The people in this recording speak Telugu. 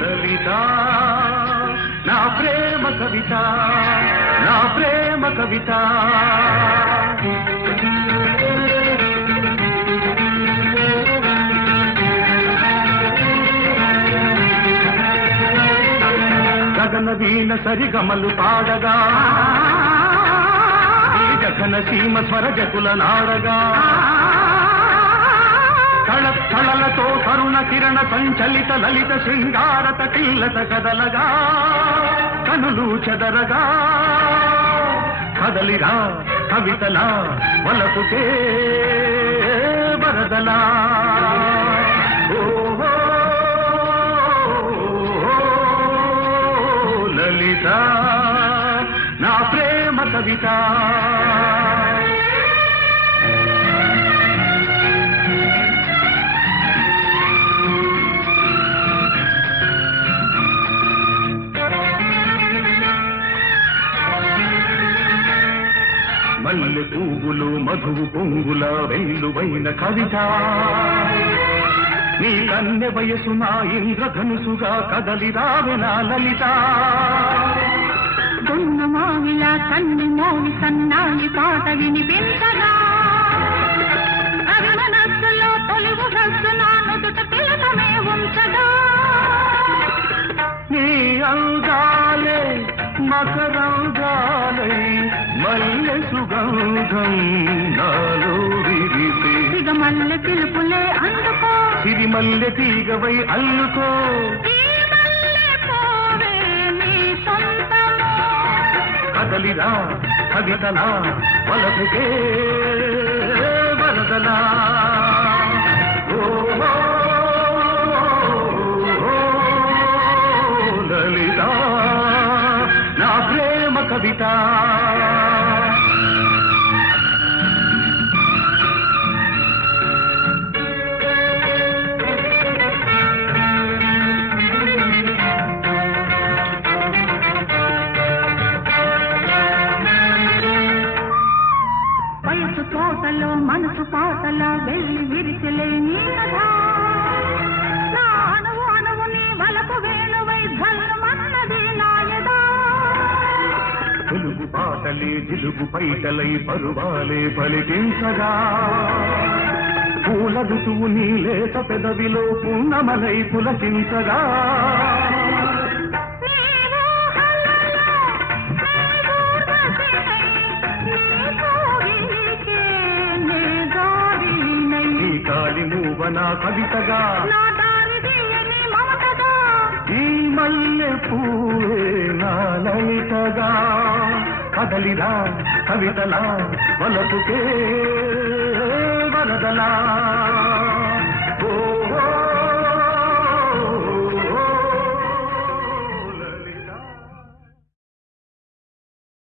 లలిత నా ప్రేమ కవిత, నా ప్రేమ కవిత. గగన వీణ సరిగమలు పాడగా, జగన సీమ స్వరజకుల నాడగా, తళతళలతో తరుణ కిరణ సంచలిత లలిత శృంగారత కిల్లత కదలగా, కనులు చెదరగా, కదలిరా కవితలా వలపుకే వరదలా. ఓహో లలిత నా ప్రేమ కవిత. మల్లె పువ్వులు మధువు పొంగుల వెల్లువైన కవిత, నీ కన్నె వయసు నా ఇంద్రధనుసుగా కదలి రావెనా లలిత. దొన్న మావిలా కన్ను మోవి సన్నాయి పాట వినిపించగా, అవి మనస్సులో తొలుగు రస్సు నా నుదుట తిలకమే ఉంచగా, నీ అందాలే మకరంగాలై మల్లె సుగంధం నాలో విరిసే, సిగ మల్లె పిలుపులే అందుకో, సిరిమల్లె తీగవై అల్లుకో, ఈ మల్లె పోవే నీ సొంతము. కదలిరా కవితలా వలపుకే వరదలా. లలిత నా ప్రేమ కవిత. వయసు తోటలో మనసు పాటల వెళ్ళి విరిచలే నీ కథ, నా అణువు అణువు నీ వలపు వేణువై ధల్మన్నది నాయదా. తెలుగు పాటలే జిలుగు పైటలై పరువాలే పలికించగా, పూల ఋతువు నీ లేత పెదవిలో పున్నమలై పులకించగా, కాలి మూవన కవితగా, నా దారి తీయని మమతగా, ఈ మల్లె పూవే నా లలితగా. కదలిరా కవితలా వలపుకే వరదలా.